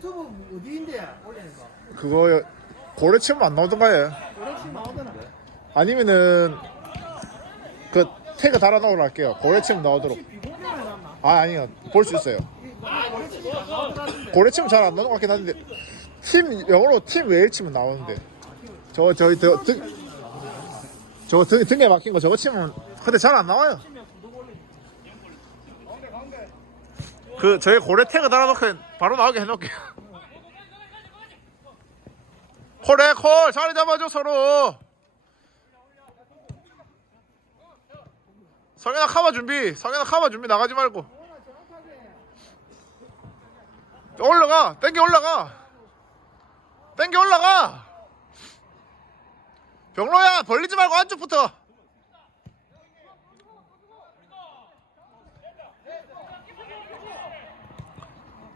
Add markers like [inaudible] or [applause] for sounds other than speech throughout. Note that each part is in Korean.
유튜브 어디인데 올리는 거? 그거 고래 치면 안 나오던가요? 그렇지 나오더나. 아니면은 그 태그 달아 놓으라 할게요. 고래 치면 나오도록. 해놨나? 아 아니요 볼 수 있어요. 나오더라는데. 고래 치면 잘 안 나오는 것 같긴 한데 팀 영어로 팀 웨일 치면 나오는데 저 저기 저, 등 저거 등, 등에 막힌 거 저거 치면 근데 잘 안 나와요. 그 저희 고래 태그 달아놓고 바로 나오게 해놓을게요. 콜해 콜 자리 잡아줘 서로. 성현아 카바 준비. 성현아 카바 준비 나가지 말고. 올라가. 땡겨 올라가. 땡겨 올라가. 병로야 벌리지 말고 안쪽부터.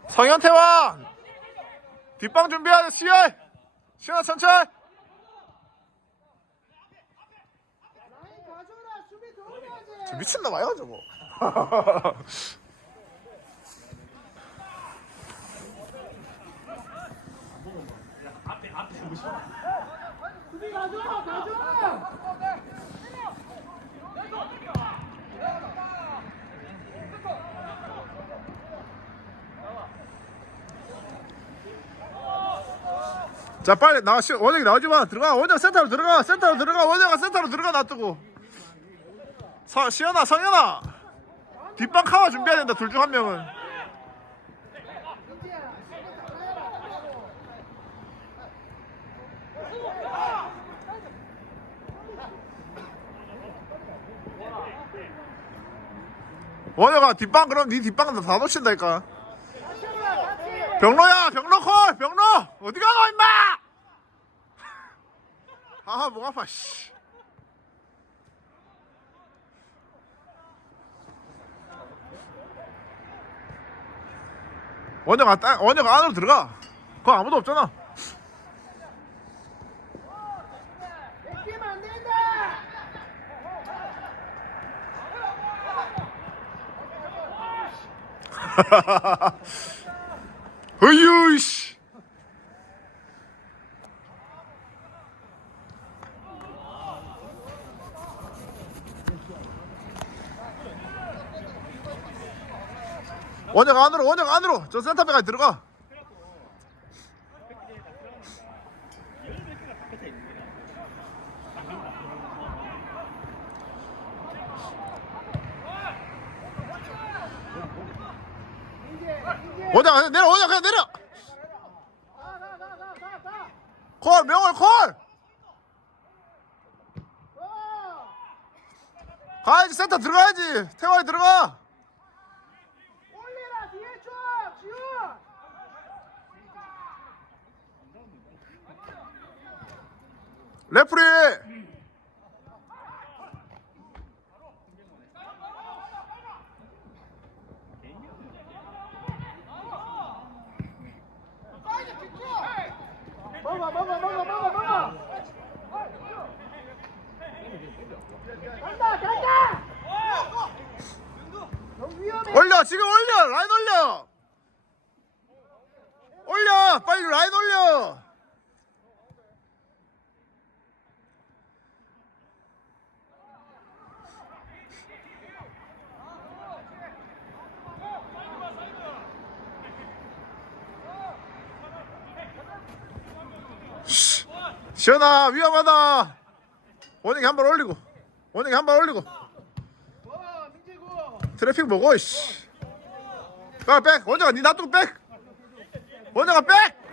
성현 태왕 뒷방 준비하자 시열 시연아 천천히. 저 미친놈아요 저거 수비 가져라 가져라. 자 빨리 나와 시- 원영이 나오지 마. 들어가. 원영 센터로 들어가. 센터로 들어가. 원영아 센터로 들어가 놔두고. 서, 시연아 성현아. 뒷방 카와 준비해야 된다 둘 중 한 명은. 원영아 뒷방 그럼 네 뒷방 다 놓친다니까 병로야 병로 콜 병로! 어디 가노 임마! [laughs] 아목 아파 씨. 원영아 따, 원영아 안으로 들어가. 그거 아무도 없잖아. 안. [laughs] 어휴 씨. 원영 안으로 원영 안으로. 저 센터백까지 들어가 원영 그냥 내려. 콜 명월 콜 어. 가야지 센터 들어가야지 태화에 들어가 올리라 뒤에 줘. 지훈. 레프리 먹어 먹어 먹어 먹어 먹어. 간다 간다. 너무 위험해. 올려 지금 올려 라인 올려 올려 빨리 라인 올려 씨, 시연아 위험하다 원영이 한 발 올리고 원영이 한 발 올리고. 트래픽 보고 씨. 야, 백. 원장아, 니 놔두고 백. 원장아, 백.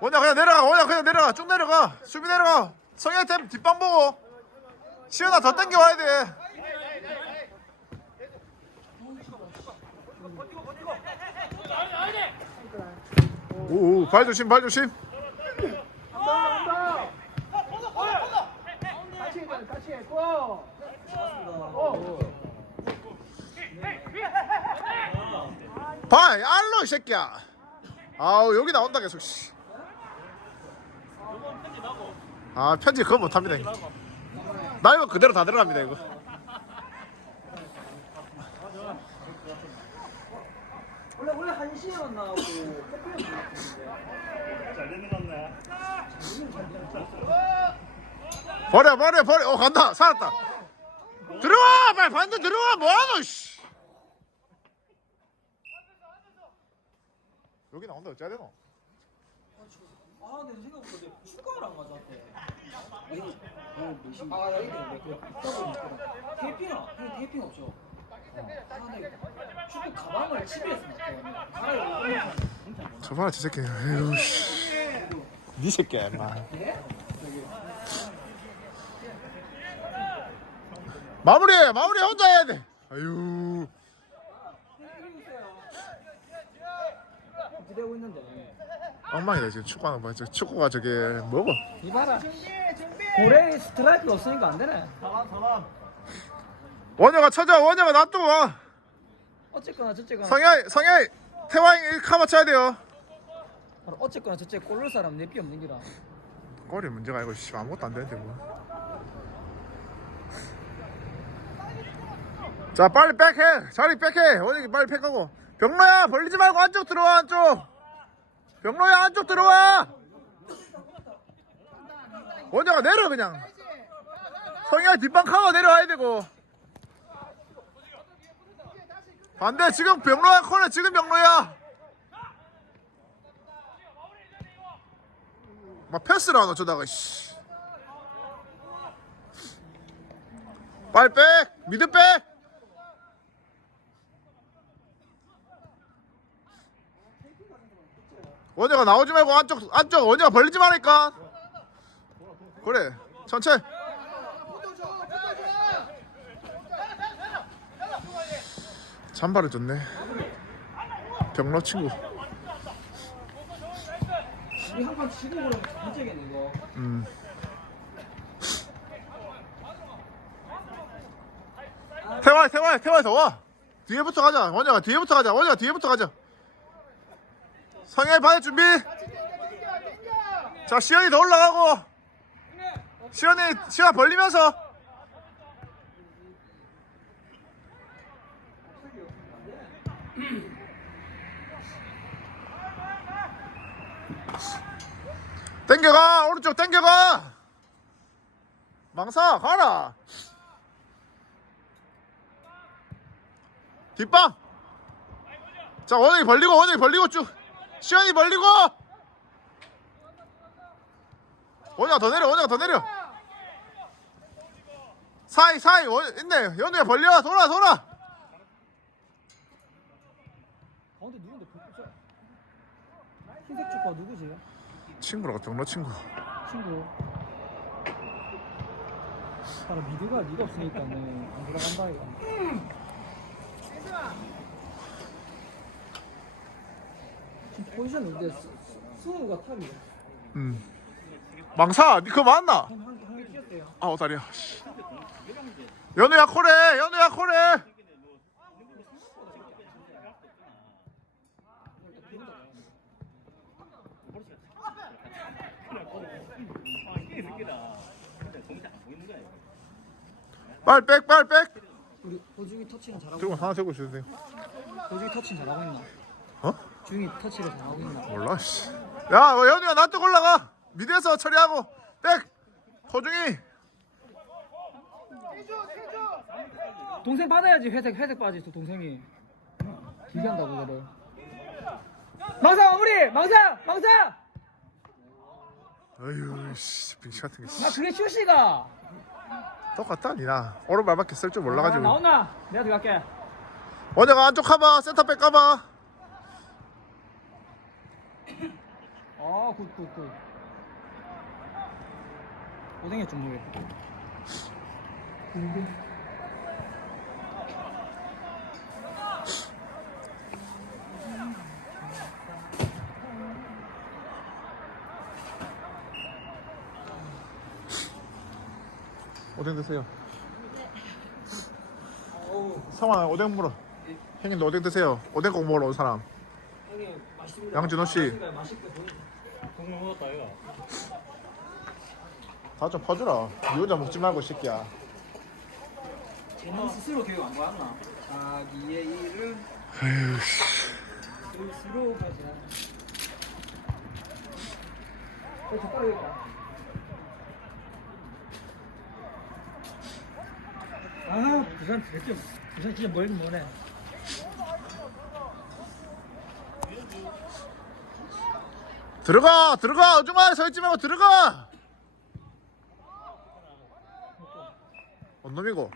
원장 그냥 내려가. 원장 그냥 내려가. 쭉 내려가. 수비 내려가. 성현한테 뒷방 보고. 시연아 더 당겨 와야 돼. 오, 발 조심, 발 조심. 같이 해 같이 해. 고. 어. 발, 알로 이 새끼야. 아우 여기 나온다 계속. 씨. 아 편지 그거 못합니다. 이거. 나 이거 그대로 다 들어갑니다 이거. 원래 원래 한잘 되는. 버려 버려 버려 어 간다 살았다 들어와 빨리 반대 들어와 뭐하노 씨 여기 나온다 어찌해야 되노 아, 내 생각보다 내가 축구를 안 가져왔대. 아, 나왜 그래? 테이핑아, 형 테이핑 없죠? 아, 내 축구 가방을 집에서 놨대. 가을 저 봐라 저 새끼 에휴 씨니 새끼야 임마 예? 마무리해 마무리 혼자 해야 돼 아유 기대고 있는데. 엉망이다 지금 축구하는 거저 축구가 저게 뭐고 이봐라. 고래 스트라이크가 없으니까 안 되네. 원효가 찾아 원효가 놔두고 와 어쨌거나 저쨌거나. 성현 성현 태왕이 카마 쳐야 돼요 바로 어쨌거나 저째 골을 사람 내비 없는 기라. 꼬리 문제가 아니고 씨 아무것도 안 되는데 뭐. 자 빨리 백해 자리 백해 원혁이 빨리 백하고 병로야 벌리지 말고 안쪽 들어와 안쪽. 병로야 안쪽 들어와. 원혁아 내려 그냥. 성희야 뒷방 카고 내려와야 되고. 반대 지금 병로야 코너 지금 병로야. 막 패스를 안 어쩌다가 씨. 백 미드 백 원혁아 나오지 말고 안쪽 안쪽 원혁아 벌리지 말니까. 그래 천천히. 잔발을 줬네. 병로 친구 한판 치고. 그러면 문제겠네 이거. 음. 태화 태화 태화에서 와. 뒤에부터 가자. 원혁아 뒤에부터 가자. 원혁아 뒤에부터 가자 성현이 받을 준비. 자 시현이 더 올라가고. 시현이 시간 벌리면서. 땡겨가 오른쪽 땡겨가. 망사 가라. 뒷방. 자 원영이 벌리고 원영이 벌리고 쭉 시현이 벌리고. 원영아 더 내려 원영아 더 내려. 사이 사이 원 있네. 연우야 벌려. 돌아 돌아. 가운데 누군데 불빛 흰색 축구가 누구지? 친구라고 경로 친구. 친구. 바로 미드가 니가 없으니까 안 들어간다 이거. 지금 포지션 인데 수우가 탑이야. 음 망사 니 그거 맞나 한한개 뛰었대요. 아우 다리야 씨. 연우야 코레 연우야 코레. 빨백 빨백 우리 호중이 터치는 잘하고 들고? 하나 들고 있어도 돼 호중이 터치는 잘하고 있나? 어? 중이 터치를 잘하고 있나? 몰라 씨. 야 어, 연우야 나쪽 올라가 미드에서 처리하고 백 호중이 동생 받아야지 회색 회색 바지 또 동생이 길게 한다고 그래. 망사 마무리 망사 망사. 어휴 씨 빙시 같은 게 씨. 아 그게 슈시가. 똑같다 니나 오른발밖에 쓸줄 아, 몰라가지고 나온나? 내가 들어갈게. 원영아 안쪽 가봐 센터백 가봐 아, 굿, 굿, 굿. 고생했 좀 모르겠다. 오뎅 드세요 성아 오뎅 물어 형님도 오뎅 드세요 오뎅 꼭 먹으러 온 사람. 양진호 씨. 동물 먹었다, 이거. 다 좀 퍼주라 니 혼자 먹지 말고 이 새끼야 쟤는 스스로 교육 안 받았나? 자기의 일을 스로우 가자. 어, 저 빠르겠다. 아, 부산 진짜, 부산 진짜 멀긴 뭐네. 들어가 들어가. 어중간에 서 있지 말고 들어가. 언놈이고?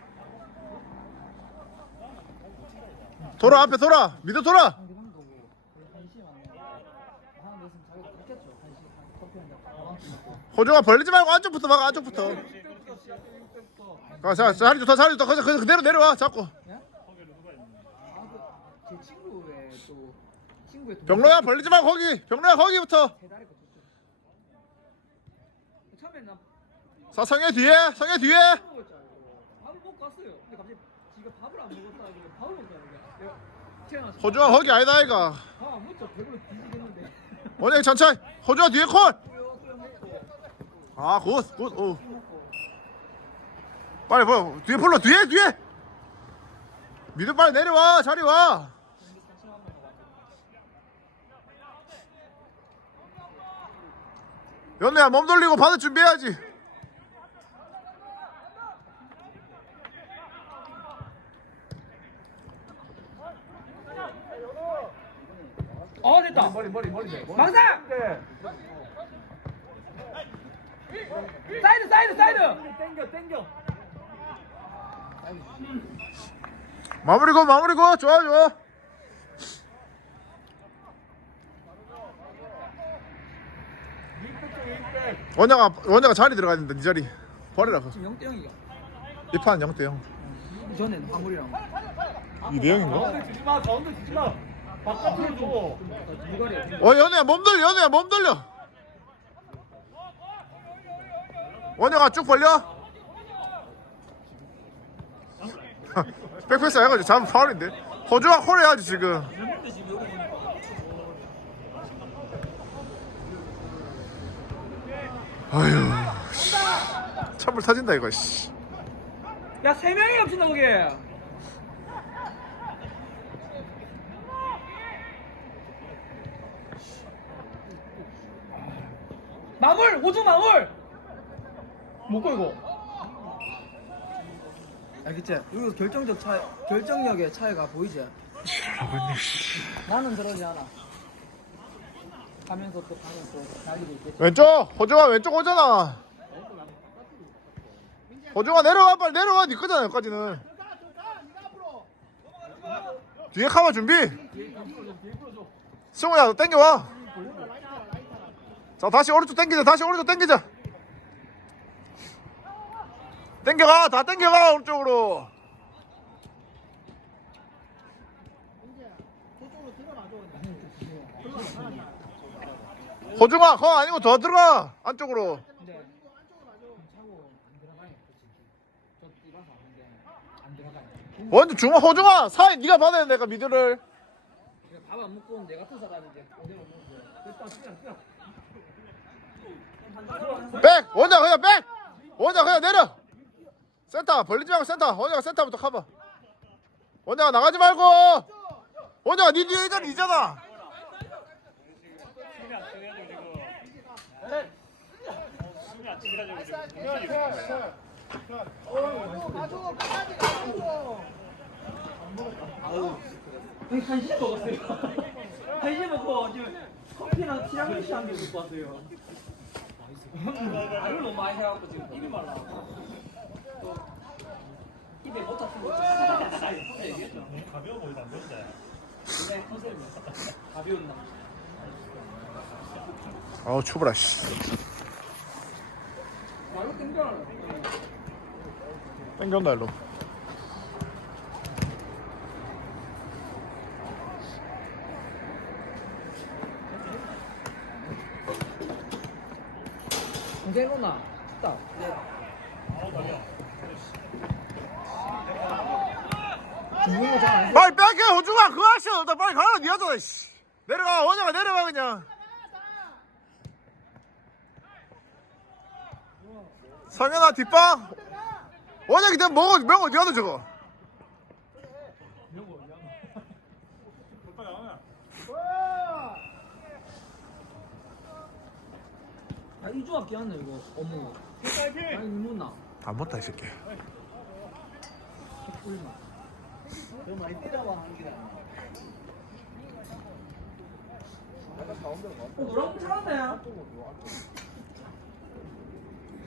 돌아 앞에 돌아. 미드 돌아. 호중아 벌리지 말고 안쪽부터 막아 안쪽부터. 가 자, 자리 좋다 자리 좋다. 그대로 내려와 왜또 친구의 동- 병로야 벌리지 말고 거기 병로야 거기부터 나자 성애 뒤에 성애 뒤에. 밥을 먹고 갔어요. 근데 갑자기 지가 밥을 안 먹었다 그래. 밥을 먹자는 거야. 내가 태어나서 호중아 거기 아니다 아이가 밥안 먹죠. 배불러 뒤지겠는데. 원영이 천천히 호중아 뒤에 콜 꾸역 꾸역 먹고 아, 굿, 굿, 오. 술 먹고. 빨리 뭐 뒤에 풀러 뒤에 뒤에. 미드 빨리 내려와 자리 와. 경기 다시 한번 가봐. 연우야 몸 돌리고 받을 준비해야지. 어 됐다. 머리 머리 머리 대. 망상. 사이드 사이드 사이드. 땡겨 땡겨. 마무리고 마무리고 좋아 좋아. 원영아 원영아 자리 들어가야 된다 네 자리. 버리라 그. 지금 0대 0이야. 이판 0대 0. 전에는 방울이랑 2대 0인가? 가운데 주지 마 가운데 주지 마. 바깥으로 줘. 누가리. 어 연우야 몸 돌려 연우야 몸 돌려. 원영아 쭉 벌려. [laughs] 백패스 해가지고 잡으면 파울인데. 호주가 콜 해야지 지금. 아휴. 씨. 찬물 터진다 이거. 씨. 야 세 명이 겹친다 거기. 마물 오주 마물. 못 걸고. 알겠지? 이거 결정적 차 결정력의 차이가 보이지? 나는 그러지 않아. 하면서 또 하면서 난리도 있겠지. 왼쪽 호주가 왼쪽 오잖아. 호주가 내려와 빨리 내려와 니 거잖아 여기까지는. 뒤에 카마 준비. 승우야 너 땡겨와. 자 다시 오른쪽 땡기자 다시 오른쪽 땡기자. 땡겨가 다 땡겨가 오른쪽으로. 호중아 거 아니고 더 들어가 안쪽으로. 근데 차고 안 들어가요. 저 뛰어서 하는데 안 들어가요. 먼저 중앙 호중아 사이 네가 받아야 돼 내가 미드를. 밥안 먹고 온내 같은 사람이 이제 오늘 먹는 거야. 됐다, 뛰어, 뛰어. 백 원자 그냥 백 원자 그냥 내려 센터 벌리지 말고 센터 원자가 센터부터 커버 원자가 나가지 말고 원자가 네 뒤에 있잖아 이잖아 형님 한시 먹었어요. 한시 먹고 지금 커피랑 티라미수 한개 먹고 왔어요. 알을 너무 많이 해갖고 지금 입이 말라. 또 입에 못 탔으면. 가벼워 보이다 안 보인다. 굉장히 컨셉입니다. 가벼운 남. 아우 추브라 씨 땡겨온다 일로. 잘안 해. 빨리 뺄게 그거 할 시간 없다 빨리 가라 니 하잖아 씨. 내려가. 원자가 내려가 그냥 성현아 뒷방! 원혁이 내가 먹어 뭐, 명 어디가 저거? 아 이주 밖에 안나 이거. 어머. 아니 이모나 안 봤다 이 새끼. 어,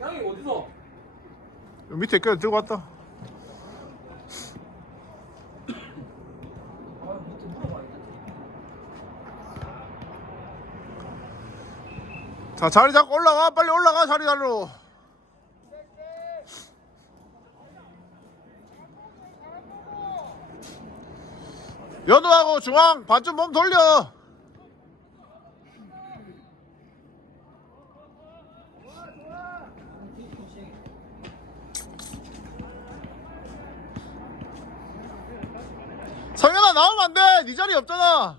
양이 어디서? 밑에 껴 들고 왔다 아. 자 자리 잡고 올라가 빨리 올라가 자리 자리로 연우하고 중앙 반쯤 몸 돌려 나오면 안 돼. 네 자리 없잖아.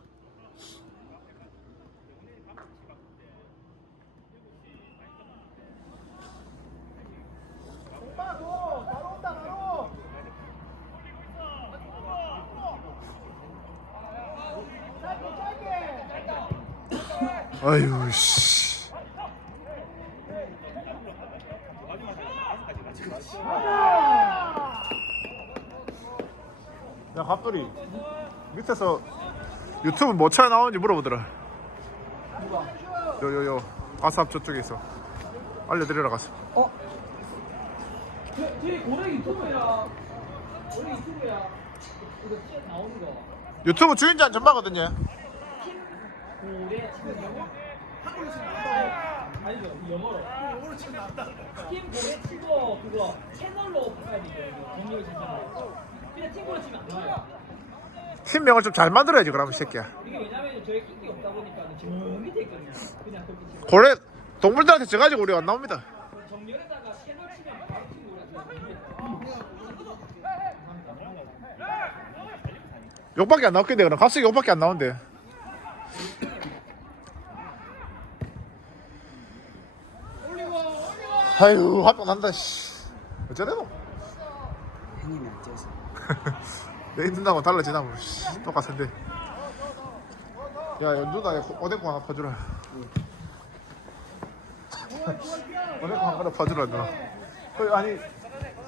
아유 씨 야 갑돌이 밑에서 유튜브 뭐 차에 나오는지 물어보더라 누가? 요요요 가삽 저쪽에 있어 알려드리러 갔어 어? 뒤, 뒤에 고래 유튜브야. 고래 유튜브야. 이거 찌 나오는 거. 유튜브 주인장 전마거든요 고래 치는 영어? 한글로 치면 안 아니죠, 영어로. 영어로 치면 안팀 고래 치고 그거 채널로 바꿔야 되죠. 경력을 찾아서. 그냥 팀으로 치면 안 나와요. 팀명을 좀 잘 만들어야지 그러면 이 새끼야 이게 왜냐면 저희 끼기 없다 보니까 저 밑에 있거든요. 그냥 그렇게 치면. 고래 동물들한테 져가지고 우리가 안 나옵니다 치면 바로 욕밖에 안 나왔겠네 그럼 갑자기 욕밖에 안 나온대 아유 화병 난다 씨 어쩌래노 형님이 안 쪄서. 내 힘든다고 달라지나 뭐 씨, 똑같은데. 야 연준아 오뎅콩 하나 퍼주라. 오뎅콩 하나 퍼주라 누나 그, 아니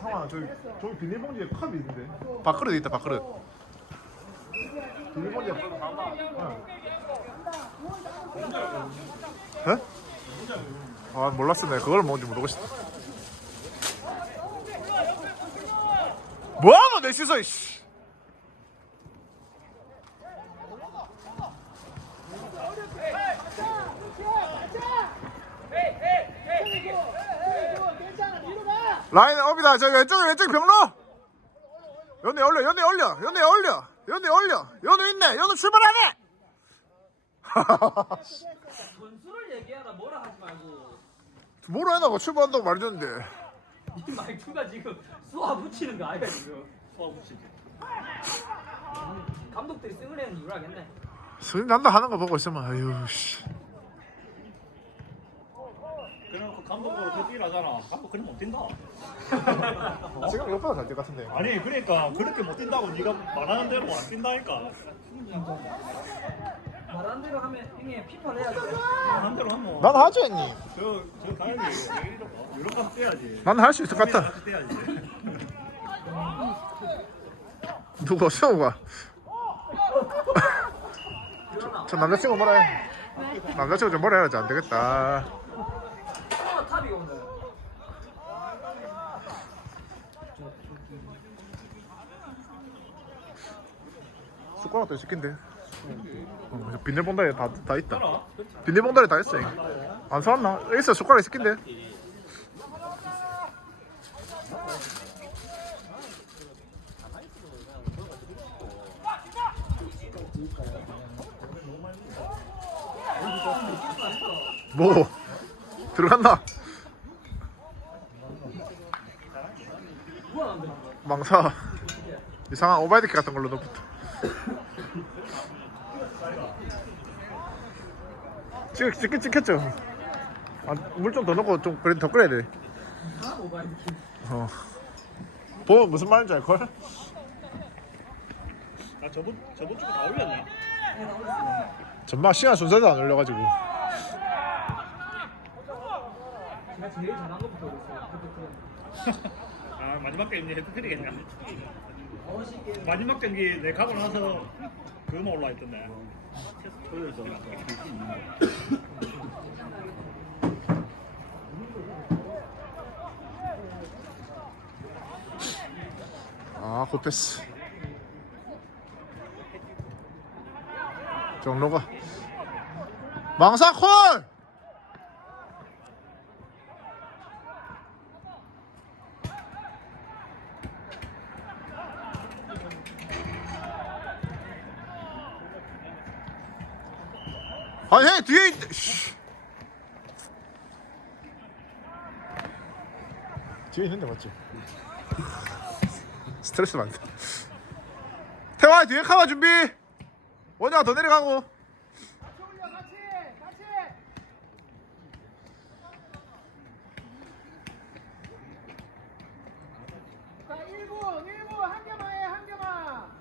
상아 저기 저기 비닐봉지에 컵이 있는데. 밥그릇 있다 밥그릇. 비닐봉지에 응. 에? 아 몰랐어. 내가 그걸 뭔지 모르고 싶다 뭐하노 내 시선 씨 라인 업이다. 저 왼쪽에 왼쪽 병로. 연대 올려, 연대 올려, 연대 올려, 연대 올려. 연우 있네. 연우 출발하네. 전술을 [laughs] 얘기하라 뭐라 하지 말고. 뭐로 해놔고 출발한다고 말해줬는데. 이 말투가 지금 쏘아 붙이는 거 아니야 지금. 소화 붙이지. 감독들이 승을 이유를 알겠네. 승리 난다 하는 거 보고 있으면 아유 씨. 그래놓고 감독으로 그 뛰라잖아. 감독 그림 못 뛴다. 지금 옆보다 잘뛸 같은데. 아니 그러니까 그렇게 못 뛴다고 네가 말하는 대로 안 뛴다니까. 말한 대로 하면 형님 피파를 해야지. 말하는 대로 하면 난 하지 했니? 저저 가야지. 유럽 가서 뛰어야지. 난 할 수 있을 것 같다. 뛰어야지. 승우가? 일어나. 저 남자친구 뭐라 해? 남자친구 좀 뭐라 해야지 안 되겠다. 쏘아 탑이 오늘. 숟가락도 시킨데. 어, 저 비닐봉다리 다, 다 있다. 비닐봉다리 다 있어. 안 사왔나? 있어 숟가락. 뭐 들어갔나? 누가 안 돼? 망사 이상한 오바이드키 같은 걸로 넣었다 찍, 찍긴 찍혔죠 아, 물 좀 더 넣고 좀 그래도 더 끓여야 돼. 어. 보면 무슨 말인지 알걸? 아 저번 저번 주에 다 올렸네. 전마 시간 순서도 안 올려가지고 제가 제일 잘한 것부터. 그때 아 마지막 게임 이제 헤드트릭했냐 마지막 경기 내 가고 나서 그거만 올라 있던데. 그래서 아 굿패스. 정로가. 망사 콜 아니 해 뒤에 있 씨. 뒤에 있는데 맞지? 스트레스 많다. 태화 뒤에 카마 준비. 원영아 더 내려가고. 자, 1분, 1분, 한 개만 해, 한 개만.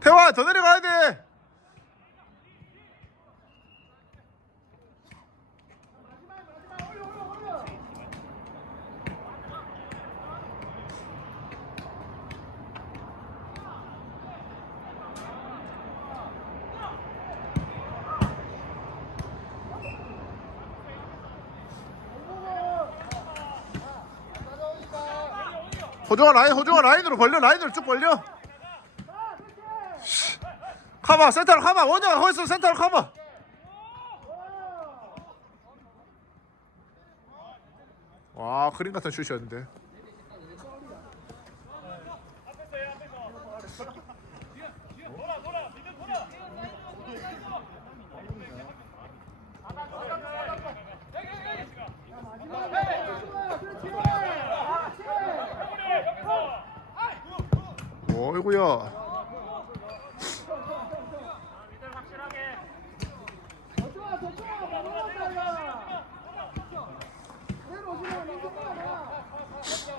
태화 더 내려가야 돼. 마지막, 마지막, 올려, 올려, 올려. 호중아 라인 호중아 라인으로 벌려 라인으로 쭉 벌려. 씨. 카마 센터로 카마 원영아 거기서 센터로 카마. 와 그림 같은 슛이었는데. 어이구야. 더 좋아, 더 좋아, 넘어간다, 야. 내려오지 마, 민규가 나. 자,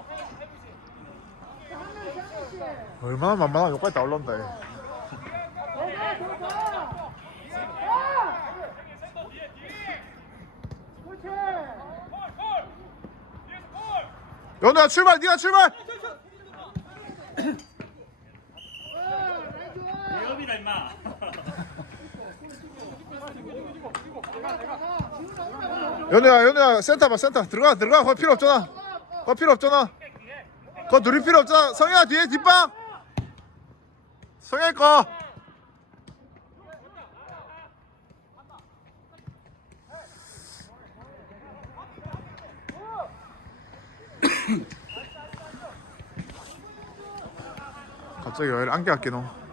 한 명씩, 한 명씩. 얼마나 만만하면 여기까지 다 올라온다. 얘. 연우야 출발 네가 출발. 위험이다 임마 연우야 연우야 센터 봐 센터 들어가 들어가 거기 필요 없잖아. 거기 필요 없잖아. 거 누릴 필요 없잖아. 성희야 뒤에 뒷방. 성희 거. 갑자기 왜 안개 같게 넣어?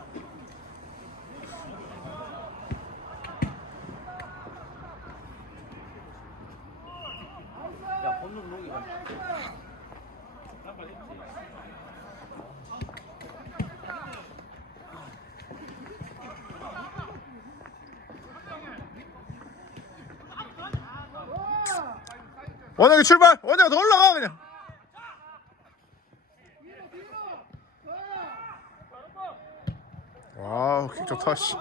출발. 원영아 더 올라가 그냥. 와, 킥 좋다. 씨.